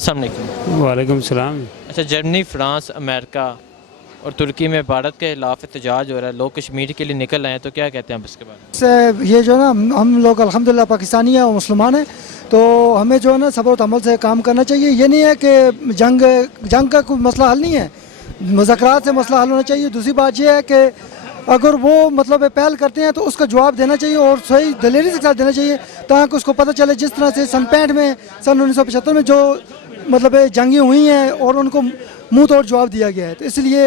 السلام علیکم۔ وعلیکم السلام۔ اچھا، جرمنی، فرانس، امریکہ اور ترکی میں بھارت کے خلاف احتجاج ہو رہا ہے، لوگ کشمیر کے لیے نکل رہے ہیں، تو کیا کہتے ہیں آپ اس کے بارے میں؟ یہ جو ہے نا ہم لوگ الحمدللہ پاکستانی ہیں اور مسلمان ہیں، تو ہمیں جو ہے نا صبر و تحمل سے کام کرنا چاہیے۔ یہ نہیں ہے کہ جنگ کا کوئی مسئلہ حل نہیں ہے، مذاکرات سے مسئلہ حل ہونا چاہیے۔ دوسری بات یہ ہے کہ اگر وہ مطلب پہل کرتے ہیں تو اس کا جواب دینا چاہیے اور صحیح دلیری کے ساتھ دینا چاہیے، تاکہ اس کو پتہ چلے جس طرح سے سن 65 میں، سن 1975 میں جو مطلب جنگیں ہوئی ہیں اور ان کو منہ توڑ جواب دیا گیا ہے، تو اس لیے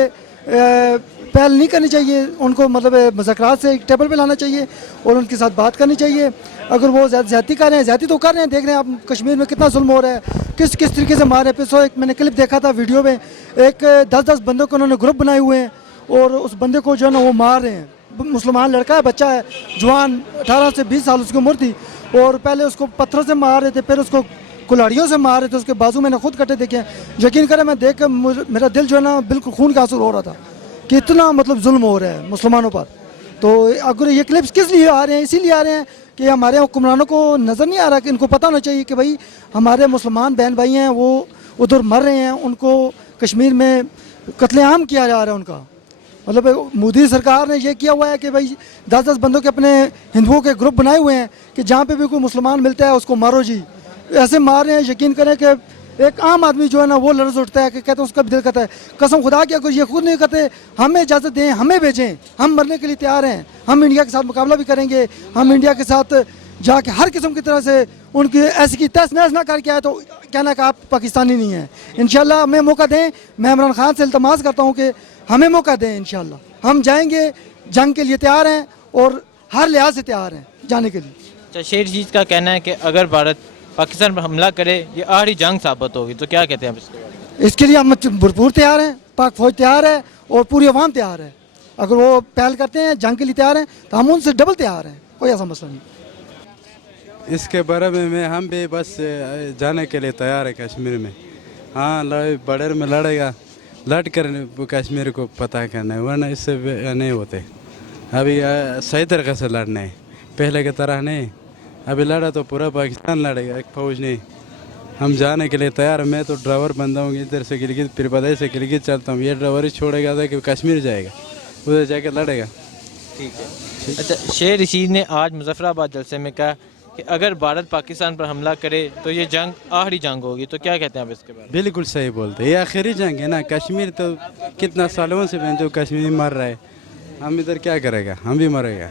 پہل نہیں کرنی چاہیے، ان کو مطلب مذاکرات سے ایک ٹیبل پہ لانا چاہیے اور ان کے ساتھ بات کرنی چاہیے۔ اگر وہ زیادتی کر رہے ہیں، زیادتی تو کر رہے ہیں، دیکھ رہے ہیں آپ کشمیر میں کتنا ظلم ہو رہا ہے، کس طریقے سے مار رہے ہیں۔ پھر ایک میں نے کلپ دیکھا تھا ویڈیو میں، ایک 10 بندوں کو انہوں نے گروپ بنائے ہوئے ہیں اور اس بندے کو جو ہے نا وہ مار رہے ہیں۔ مسلمان لڑکا ہے، بچہ ہے، جوان 18 سے 20 سال اس کی عمر تھی، اور پہلے اس کو پتھروں سے مار رہے تھے، پھر اس کو کلاڑیوں سے مار رہے تھے، اس کے بازو میں نے خود کٹے دیکھے ہیں۔ یقین کریں میں دیکھ کر میرا دل جو ہے نا بالکل خون کا آنسو ہو رہا تھا کہ اتنا مطلب ظلم ہو رہا ہے مسلمانوں پر۔ تو اگر یہ کلپس کس لیے آ رہے ہیں؟ اسی لیے آ رہے ہیں کہ ہمارے حکمرانوں کو نظر نہیں آ رہا، کہ ان کو پتہ ہونا چاہیے کہ بھائی ہمارے مسلمان بہن بھائی ہیں، وہ ادھر مر رہے ہیں، ان کو کشمیر میں قتل عام کیا جا رہا ہے ان کا۔ مطلب مودی سرکار نے یہ کیا ہوا ہے کہ بھائی 10 بندوں کے اپنے ہندوؤں کے گروپ بنائے ہوئے ہیں کہ جہاں پہ بھی کوئی مسلمان ملتا ہے اس کو مارو جی، ایسے مار رہے ہیں۔ یقین کریں کہ ایک عام آدمی جو ہے نا وہ لرز اٹھتا ہے کہ کہتے ہیں، اس کا بھی دل کرتا ہے قسم خدا کی اگر یہ خود نہیں کرتے ہمیں اجازت دیں، ہمیں بھیجیں، ہم مرنے کے لیے تیار ہیں، ہم انڈیا کے ساتھ مقابلہ بھی کریں گے، ہم انڈیا کے ساتھ جا کے ہر قسم کی طرح سے ان کی ایسی کی تیس نیس نہ کر کے آئے تو کہنا کہ آپ پاکستانی نہیں ہیں۔ انشاءاللہ ہمیں موقع دیں، میں عمران خان سے التماس کرتا ہوں کہ ہمیں موقع دیں، انشاءاللہ ہم جائیں گے، جنگ کے لیے تیار ہیں اور ہر لحاظ سے تیار ہیں جانے کے لیے۔ اچھا، شیر رشید کا کہنا ہے کہ اگر بھارت پاکستان پر حملہ کرے یہ آخری جنگ ثابت ہوگی، تو کیا کہتے ہیں آپ اس کے بارے میں؟ اس کے لیے ہم بھرپور تیار ہیں، پاک فوج تیار ہے اور پوری عوام تیار ہے۔ اگر وہ پہل کرتے ہیں، جنگ کے لیے تیار ہیں، تو ہم ان سے ڈبل تیار ہیں، کوئی ایسا مسئلہ نہیں۔ اس کے بارے میں ہم بھی بس جانے کے لیے تیار ہے کشمیر میں۔ ہاں، بارڈر میں لڑے گا، لڑ کر کشمیر کو پتہ کرنا ہے، ورنہ اس سے نہیں ہوتے۔ ابھی صحیح طریقے سے لڑنا ہے، پہلے کی طرح نہیں۔ ابھی لڑا تو پورا پاکستان لڑے گا، ایک فوج نہیں۔ ہم جانے کے لیے تیار ہیں۔ میں تو ڈرائیور بندہ ہوں، ادھر سے گلگت، پھر بدائی سے گلگت چلتا ہوں۔ یہ ڈرائیور ہی چھوڑے گا کہ کشمیر جائے گا، ادھر جا کے لڑے گا۔ ٹھیک ہے۔ اچھا، شیر رشید نے آج مظفر آباد جلسے میں کہا کہ اگر بھارت پاکستان پر حملہ کرے تو یہ جنگ آخری جنگ ہوگی، تو کیا کہتے ہیں آپ اس کے بارے میں؟ بالکل صحیح بولتے، یہ آخری جنگ ہے نا۔ کشمیر تو کتنا سالوں سے جو کشمیری مر رہا ہے، ہم ادھر کیا کرے گا؟ ہم بھی مرے گا۔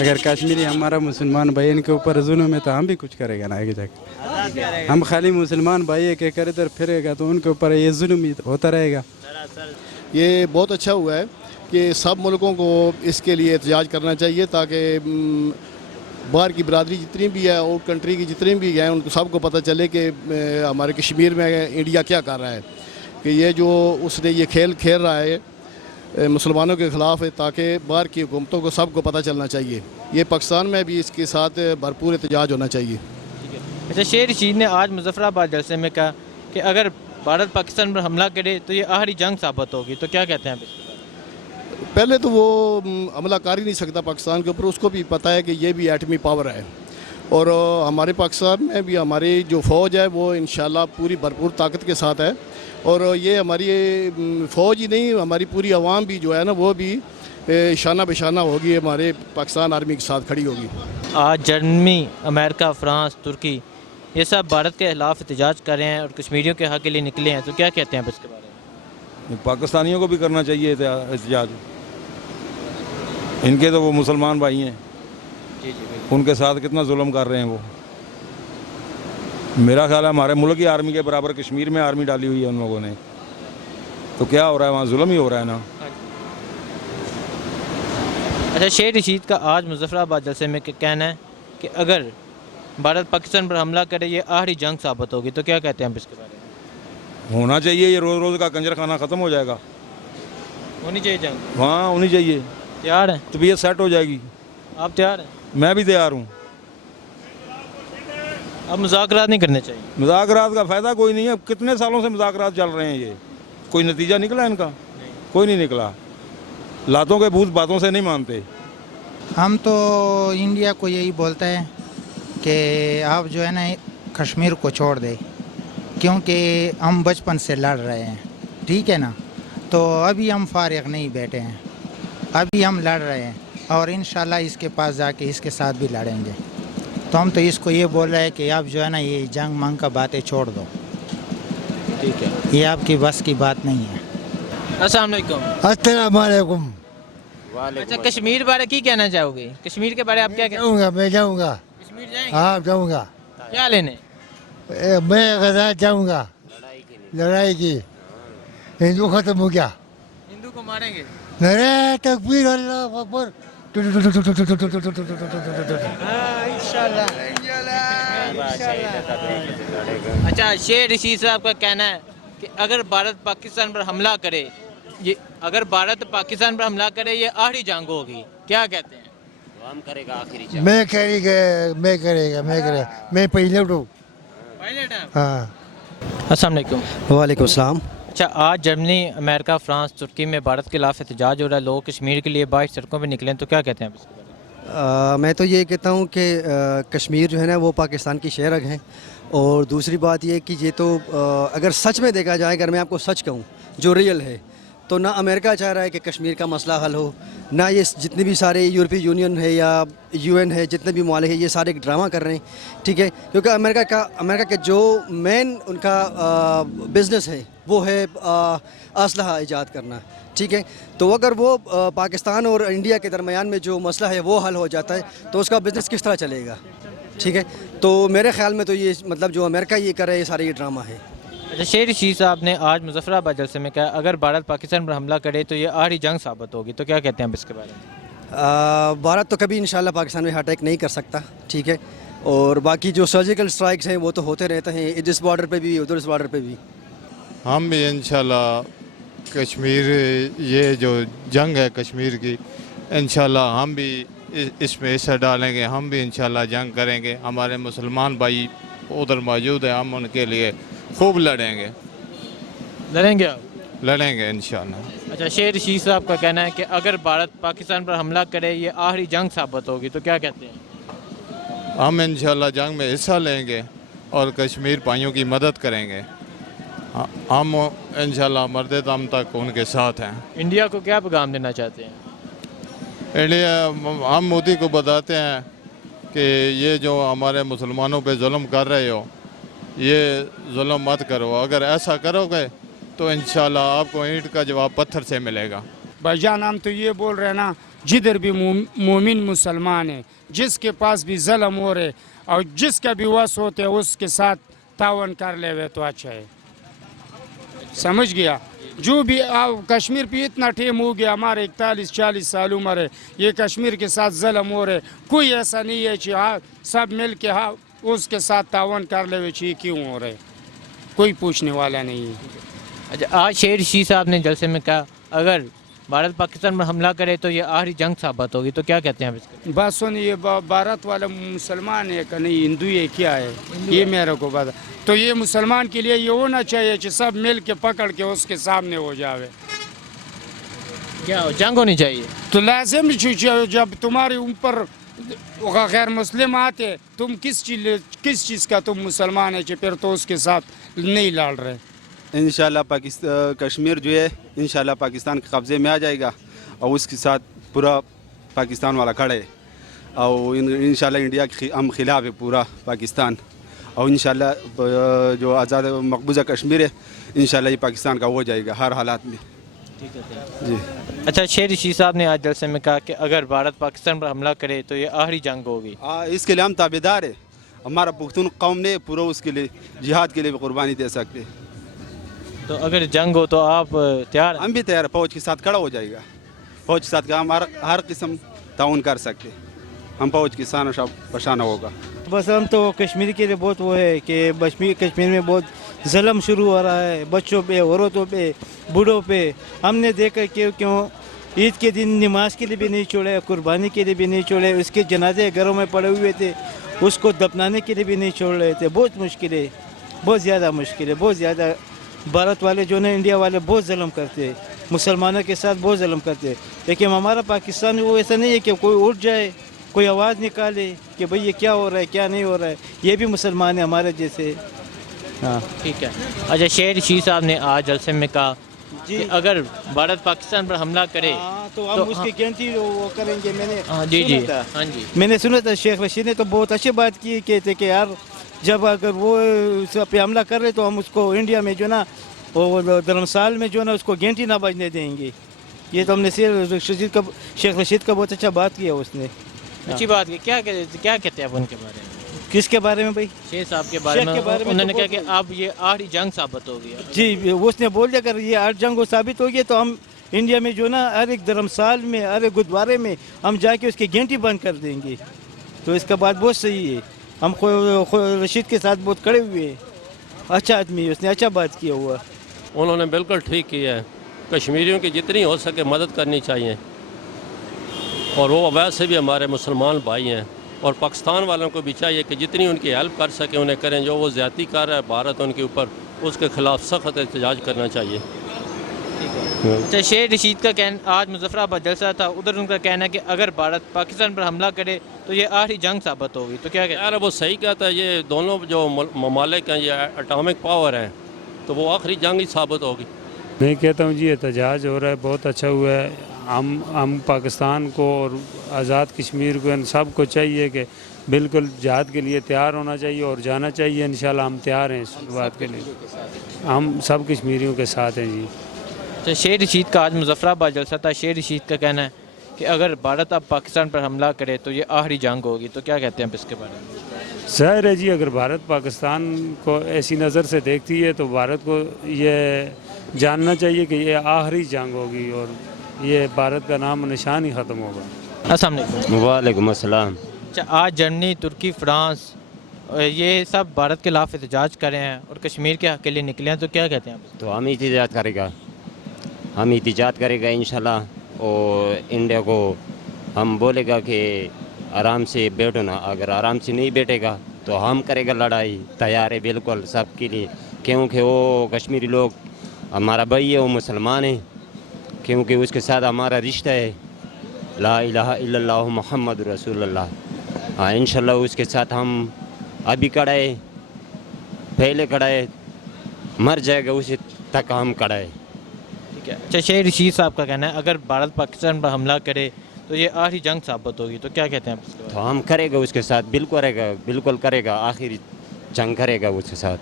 اگر کشمیری ہمارا مسلمان بھائی ان کے اوپر ظلم ہے تو ہم بھی کچھ کرے گا نا آگے جا کے۔ ہم خالی مسلمان بھائی کے کر ادھر پھرے گا تو ان کے اوپر یہ ظلم ہی ہوتا رہے گا۔ یہ بہت اچھا ہوا ہے کہ سب ملکوں کو اس کے لیے احتجاج کرنا چاہیے، تاکہ باہر کی برادری جتنی بھی ہے اور کنٹری کی جتنی بھی ہیں ان کو سب کو پتہ چلے کہ ہمارے کشمیر میں انڈیا کیا کر رہا ہے، کہ یہ جو اس نے یہ کھیل کھیل رہا ہے مسلمانوں کے خلاف ہے، تاکہ باہر کی حکومتوں کو سب کو پتہ چلنا چاہیے۔ یہ پاکستان میں بھی اس کے ساتھ بھرپور احتجاج ہونا چاہیے۔ اچھا، شیر رشید نے آج مظفر آباد جلسے میں کہا کہ اگر بھارت پاکستان پر حملہ کرے تو یہ آخری جنگ ثابت ہوگی، تو کیا کہتے ہیں آپ اس کے بارے میں؟ پہلے تو وہ حملہ کر ہی نہیں سکتا پاکستان کے اوپر، اس کو بھی پتہ ہے کہ یہ بھی ایٹمی پاور ہے، اور ہمارے پاکستان میں بھی ہماری جو فوج ہے وہ انشاءاللہ پوری بھرپور طاقت کے ساتھ ہے، اور یہ ہماری فوج ہی نہیں، ہماری پوری عوام بھی جو ہے نا وہ بھی شانہ بشانہ ہوگی، ہمارے پاکستان آرمی کے ساتھ کھڑی ہوگی۔ آج جرمنی، امریکہ، فرانس، ترکی یہ سب بھارت کے خلاف احتجاج کر رہے ہیں اور کشمیریوں کے حق کے لیے نکلے ہیں، تو کیا کہتے ہیں آپ اس کے بارے میں؟ پاکستانیوں کو بھی کرنا چاہیے احتجاج، ان کے تو وہ مسلمان بھائی ہیں، جی ان کے ساتھ کتنا ظلم کر رہے ہیں وہ۔ میرا خیال ہے ہمارے ملک کی آرمی کے برابر کشمیر میں آرمی ڈالی ہوئی ہے ان لوگوں نے، تو کیا ہو رہا ہے وہاں؟ ظلم ہی ہو رہا ہے نا۔ اچھا، شیر رشید کا آج مظفر آباد جلسے میں کہنا ہے کہ اگر بھارت پاکستان پر حملہ کرے یہ آخری جنگ ثابت ہوگی، تو کیا کہتے ہیں آپ اس کے بارے میں؟ ہونا چاہیے، یہ روز روز کا کنجر خانہ ختم ہو جائے گا۔ ہونی چاہیے جنگ؟ ہاں ہونی چاہیے، تیار ہیں طبیعت سیٹ ہو جائے گی۔ آپ؟ تیار ہیں؟ میں بھی تیار ہوں۔ اب مذاکرات نہیں کرنے چاہیے؟ مذاکرات کا فائدہ کوئی نہیں ہے، کتنے سالوں سے مذاکرات چل رہے ہیں، یہ کوئی نتیجہ نکلا ان کا؟ کوئی نہیں نکلا۔ لاتوں کے بھوت باتوں سے نہیں مانتے۔ ہم تو انڈیا کو یہی بولتے ہیں کہ آپ جو ہے نا کشمیر کو چھوڑ دیں، क्योंकि हम बचपन से लड़ रहे हैं, ठीक है ना। तो अभी हम फारिग नहीं बैठे हैं, अभी हम लड़ रहे हैं और इंशाल्लाह इसके पास जाके इसके साथ भी लड़ेंगे। तो हम तो इसको ये बोल रहे हैं कि आप जो है ना ये जंग मंग का बातें छोड़ दो, ठीक है। ये आपकी बस की बात नहीं है। अस्सलाम वालेकुम। अस्सलाम वालेकुम। अच्छा, कश्मीर बारे की कहना चाहोगे? कश्मीर के बारे आप क्या कहते जाऊंगा, मैं जाऊंगा। कश्मीर जाएंगे? हाँ जाऊंगा। क्या लेने? मैं गजा जाऊंगा लड़ाई की। हिंदू खत्म हो गया। हिंदू को मारेंगे? नारे तकबीर, अल्लाह अकबर। अच्छा, शेर रशीद साहब का कहना है कि अगर भारत पाकिस्तान पर हमला करे, ये अगर भारत पाकिस्तान पर हमला करे ये आखिरी जंग होगी, क्या कहते हैं? मैं करेगा मैं पहले उठू। हाँ। अस्सलाम वालेकुम। वालेकुम सलाम। अच्छा, आज जर्मनी, अमेरिका, फ्रांस, तुर्की में भारत के खिलाफ एहतजाज हो रहा है, लोग कश्मीर के लिए बाहर सड़कों पर निकले हैं, तो क्या कहते हैं आप इसके बारे में? मैं तो ये कहता हूँ कि कश्मीर जो है ना वो पाकिस्तान की शेरग है। और दूसरी बात ये कि ये तो अगर सच में देखा जाए, अगर मैं आपको सच कहूँ जो रियल है, तो ना अमेरिका चाह रहा है कि कश्मीर का मसला हल हो, ना ये जितने भी सारे यूरोपीय यूनियन है या यूएन है, जितने भी मालिक है, ये सारे एक ड्रामा कर रहे हैं, ठीक है। क्योंकि अमेरिका के जो मेन उनका बिज़नेस है वो है असलहा ईजाद करना, ठीक है। तो अगर वो पाकिस्तान और इंडिया के दरमियान में जो मसला है वो हल हो जाता है तो उसका बिज़नेस किस तरह चलेगा, ठीक है। तो मेरे ख्याल में तो ये मतलब जो अमेरिका ये कर रहा है ये सारा ये ड्रामा है। अच्छा, शेर रशीद साहब ने आज मुजफ्फराबाद जलसे में कहा अगर भारत पाकिस्तान पर हमला करे तो ये आखिरी जंग साबित होगी, तो क्या कहते हैं आप इसके बारे में? भारत तो कभी इंशाल्लाह पाकिस्तान में अटैक नहीं कर सकता, ठीक है। और बाकी जो सर्जिकल स्ट्राइक्स हैं वो तो होते रहते हैं, इस बॉर्डर पे भी उधर इस बॉर्डर पे भी। हम भी इंशाल्लाह कश्मीर, ये जो जंग है कश्मीर की, इंशाल्लाह हम भी इसमें हिस्सा डालेंगे, हम भी इंशाल्लाह जंग करेंगे। हमारे मुसलमान भाई उधर मौजूद हैं, हम उनके लिए खूब लड़ेंगे आप? लड़ेंगे इंशाल्लाह। अच्छा, शेर रशीद साहब का कहना है कि अगर भारत पाकिस्तान पर हमला करे ये आखिरी जंग साबित होगी, तो क्या कहते हैं? हम इंशाल्लाह जंग में हिस्सा लेंगे और कश्मीर भाइयों की मदद करेंगे। हम इंशाल्लाह मरते दम तक उनके साथ हैं। इंडिया को क्या पैगाम देना चाहते हैं? इंडिया, हम मोदी को बताते हैं कि ये जो हमारे मुसलमानों पे जुल्म कर रहे हो, ये जुल्म मत करो। अगर ऐसा करोगे तो इंशाल्लाह आपको ईंट का जवाब पत्थर से मिलेगा। भाईजान, हम तो ये बोल रहे हैं ना, जिधर भी मोमिन मुसलमान है, जिसके पास भी जुल्म हो रहे और जिसका भी वस होते है उसके साथ तावन कर ले तो अच्छा है। समझ गया? जो भी कश्मीर पे इतना टेम हो गया, हमारे 41-40 साल उम्र है, ये कश्मीर के साथ जुल्म हो रहे, कोई ऐसा नहीं है कि हाँ सब मिल के हाँ उसके साथ तावन कर ले चाहिए, क्यों हो रहे, कोई पूछने वाला नहीं है। अच्छा, आज शेर रशीद साहब ने जलसे में कहा अगर भारत पाकिस्तान पर हमला करे तो ये आखिरी जंग साबित होगी, तो क्या कहते हैं आप इसके? बात सुन, ये भारत वाला मुसलमान है कि नहीं हिंदू है, क्या है ये मेरे को बता। तो ये मुसलमान के लिए ये होना चाहिए कि सब मिल के पकड़ के उसके सामने हो जावे। क्या हो, जंग होनी चाहिए? तो लाजिम, जब तुम्हारे ऊपर गैर मुस्लिम आते, तुम किस चीज़ का तुम मुसलमान है, फिर तो उसके साथ नहीं लड़ रहे। इंशाल्लाह कश्मीर जो है इंशाल्लाह पाकिस्तान के कब्ज़े में आ जाएगा और उसके साथ पूरा पाकिस्तान वाला खड़े है। और इंशाल्लाह इंडिया के हम खिलाफ है पूरा पाकिस्तान। और इंशाल्लाह जो आज़ाद मकबूजा कश्मीर है इंशाल्लाह ये पाकिस्तान का हो जाएगा हर हालात में। जी। अच्छा, शेर रशीद साहब ने आज जलसे में कहा कि अगर भारत पाकिस्तान पर हमला करे तो ये आखिरी जंग होगी। इसके लिए हम ताबेदार है, हमारा पुख्तून कौम ने पूरा उसके लिए जिहाद के लिए भी कुर्बानी दे सकते। तो अगर जंग हो तो आप तैयार? हम भी तैयार, फौज के साथ खड़ा हो जाएगा, फौज के साथ हम हर किस्म ताउन कर सकते, हम फौज के साथ पशाना होगा। बस हम तो कश्मीर के लिए बहुत वो है कि कश्मीर में बहुत जुल्म शुरू हो रहा है, बच्चों पे, औरतों पे, बूढ़ों पे। हमने देखा कि क्यों ईद के दिन नमाज के लिए भी नहीं छोड़े, कुर्बानी के लिए भी नहीं छोड़े, उसके जनाजे घरों में पड़े हुए थे, उसको दफनाने के लिए भी नहीं छोड़ रहे थे। बहुत मुश्किल है, बहुत ज़्यादा मुश्किल है, बहुत ज़्यादा। भारत वाले जो है इंडिया वाले बहुत जुल्म करते हैं, मुसलमानों के साथ बहुत जुल्म करते हैं। लेकिन हमारा पाकिस्तान वो ऐसा नहीं है कि कोई उठ जाए, कोई आवाज़ निकाले कि भाई ये क्या हो रहा है, क्या नहीं हो रहा है। ये भी मुसलमान है हमारे जैसे। हाँ ठीक है। अच्छा, शेर रशीद साहब ने आज जलसे में कहा जी। कि अगर भारत पाकिस्तान पर हमला करे हाँ, तो हम उसकी गिनती वो करेंगे। मैंने जी जी सुना था। हाँ जी मैंने सुना था शेख रशीद ने तो बहुत अच्छी बात की, कहते कि यार जब अगर वो उस पे हमला कर रहे तो हम उसको इंडिया में जो ना वो धर्मसाल में जो ना उसको घंटी ना बजने देंगे। ये तो हमने शेख रशीद का बहुत अच्छा बात किया उसने। अच्छी बात है। क्या कहते हैं आप उनके बारे में? किसके बारे में भाई? शेर साहब के बारे शेख के बारे में में उन्होंने तो कहा कि अब ये आखिरी जंग साबित हो गया। जी, उसने बोल दिया अगर ये 8 जंग साबित हो गया तो हम इंडिया में जो ना हर एक धर्मसाल में हर एक गुरुद्वारे में हम जाके उसकी घंटी बंद कर देंगे। तो इसका बात बहुत सही है। हम रशीद के साथ बहुत खड़े हुए हैं। अच्छा आदमी है, उसने अच्छा बात किया हुआ। उन्होंने बिल्कुल ठीक किया है। कश्मीरियों की जितनी हो सके मदद करनी चाहिए, और वो वैसे भी हमारे मुसलमान भाई हैं, और पाकिस्तान वालों को भी चाहिए कि जितनी उनकी हेल्प कर सके उन्हें करें। जो वो ज़्यादती कर रहा है भारत उनके ऊपर, उसके ख़िलाफ़ सख्त एहतजाज करना चाहिए। अच्छा, शेर रशीद का कहना, आज मुजफ्फराबाद जलसा था, उधर उनका कहना है कि अगर भारत पाकिस्तान पर हमला करे तो ये आखिरी जंग साबित होगी। तो क्या कहते हैं? यार वो सही कहता है, ये दोनों जो ममालिक हैं ये एटॉमिक पावर हैं, तो वो आखिरी जंग ही साबित होगी। मैं कहता हूँ जी एहतजाज हो रहा है, बहुत अच्छा हुआ है। हम पाकिस्तान को और आज़ाद कश्मीर को, इन सब को चाहिए कि बिल्कुल जहाद के लिए तैयार होना चाहिए और जाना चाहिए। इंशाल्लाह हम तैयार हैं इस बात के लिए। हम सब कश्मीरियों के साथ हैं जी। तो शेर रशीद का आज मुजफ्फराबाद जलसा था। शेर रशीद का कहना है कि अगर भारत अब पाकिस्तान पर हमला करे तो ये आखिरी जंग होगी। तो क्या कहते हैं आप इसके बारे में? ज़ाहिर है जी, अगर भारत पाकिस्तान को ऐसी नज़र से देखती है तो भारत को ये जानना चाहिए कि ये आखिरी जंग होगी और ये भारत का नाम निशान ही ख़त्म होगा। अस्सलाम वालेकुम। वालेकुम अस्सलाम। अच्छा, आज जर्मनी, तुर्की, फ्रांस ये सब भारत के खिलाफ एहतजाज कर रहे हैं और कश्मीर के हक़ के लिए निकले हैं। तो क्या कहते हैं आप? तो हम एहतजाज करेगा इंशाल्लाह। और इंडिया को हम बोलेगा कि आराम से बैठो ना। अगर आराम से नहीं बैठेगा तो हम करेगा लड़ाई। तैयार है बिल्कुल सबके लिए, क्योंकि वो कश्मीरी लोग हमारा भाई है, वो मुसलमान है, क्योंकि उसके साथ हमारा रिश्ता है। ला इलाहा इल्लल्लाह मुहम्मद रसूलुल्लाह। हाँ, इंशाल्लाह उसके साथ हम अभी खड़ा है, पहले खड़ा है, मर जाएगा उसी तक हम खड़ा है। ठीक है। अच्छा, शेर रशीद साहब का कहना है अगर भारत पाकिस्तान पर हमला करे तो ये आखिरी जंग साबित होगी। तो क्या कहते हैं आप इसके बारे में? तो हम करेगा उसके साथ, बिल्कुल करेगा, आखिरी जंग करेगा उसके साथ।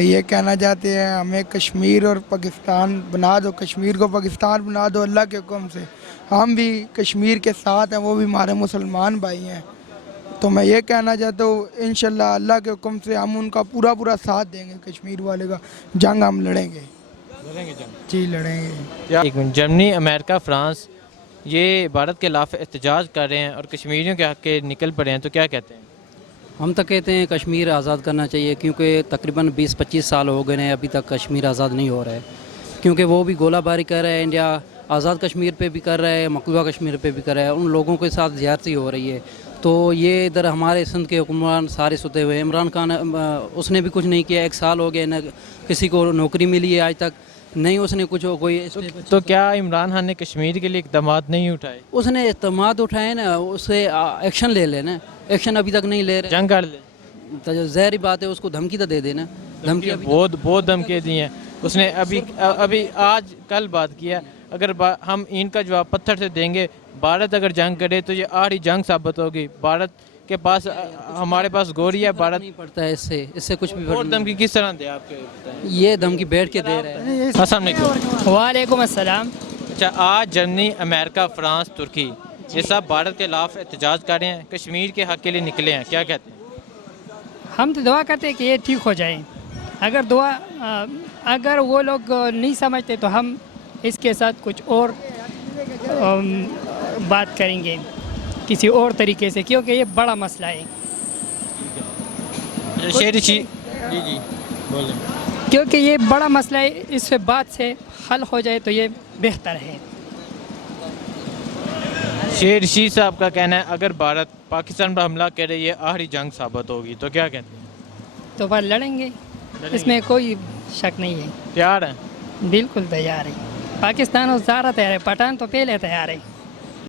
ये कहना चाहते हैं हमें कश्मीर और पाकिस्तान बना दो, कश्मीर को पाकिस्तान बना दो अल्लाह के हुक्म से। हम भी कश्मीर के साथ हैं, वो भी हमारे मुसलमान भाई हैं। तो मैं ये कहना चाहता हूँ इंशाल्लाह अल्लाह के हुक्म से हम उनका पूरा साथ देंगे। कश्मीर वाले का जंग हम लड़ेंगे जी, लड़ेंगे। एक मिनट, जर्मनी, अमेरिका, फ्रांस ये भारत के खिलाफ एहतजाज कर रहे हैं और कश्मीरियों के हक़ के निकल पड़े हैं। तो क्या कहते हैं? हम तो कहते हैं कश्मीर आज़ाद करना चाहिए, क्योंकि तकरीबन 20-25 साल हो गए हैं अभी तक कश्मीर आज़ाद नहीं हो रहा है। क्योंकि वो भी गोलाबारी कर रहा है, इंडिया आज़ाद कश्मीर पे भी कर रहा है, मकबूजा कश्मीर पे भी कर रहा है, उन लोगों के साथ ज़्यादती हो रही है। तो ये इधर हमारे सिंध के हुक्मरान सारे सुते हुए। इमरान खान उसने भी कुछ नहीं किया, 1 साल हो गया न किसी को नौकरी मिली है आज तक, नहीं उसने कुछ कोई। तो क्या इमरान खान ने कश्मीर के लिए इक़दाम नहीं उठाए? उसने इक़दाम उठाए ना, उससे एक्शन ले लेना। एक्शन अभी तक नहीं ले रहे, जंग कर ले तो ज़ाहिर बात है उसको धमकी तो दे देना। धमकी बहुत धमकी दी हैं उसने। अभी आज कल बात किया, अगर हम इनका जवाब पत्थर से देंगे, भारत अगर जंग करे तो ये आखिरी जंग साबित होगी। भारत के पास, हमारे पास गोली है, भारत नहीं पड़ता है इससे कुछ भी। और धमकी किस तरह दे आपके? ये धमकी बैठ के दे रहे हैं। अस्सलाम वालेकुम। वालेकुम अस्सलाम। अच्छा, आज जर्मनी, अमेरिका, फ्रांस, तुर्की ये सब भारत के खिलाफ एहतजाज कर रहे हैं, कश्मीर के हक़ के लिए निकले हैं। क्या कहते हैं? हम तो दुआ करते हैं कि ये ठीक हो जाए। अगर वो लोग नहीं समझते तो हम इसके साथ कुछ और बात करेंगे किसी और तरीके से, क्योंकि ये बड़ा मसला है। जी बोलें। क्योंकि ये बड़ा मसला है, इस बात से हल हो जाए तो ये बेहतर है। शेर रशीद साहब का कहना है अगर भारत पाकिस्तान पर हमला करे ये आखिरी जंग साबित होगी। तो क्या कहते हैं? तो वह लड़ेंगे, इसमें कोई शक नहीं है। तैयार हैं? बिल्कुल तैयार है। पाकिस्तान और ज़्यादा तैयार है, पठान तो पहले तैयार है।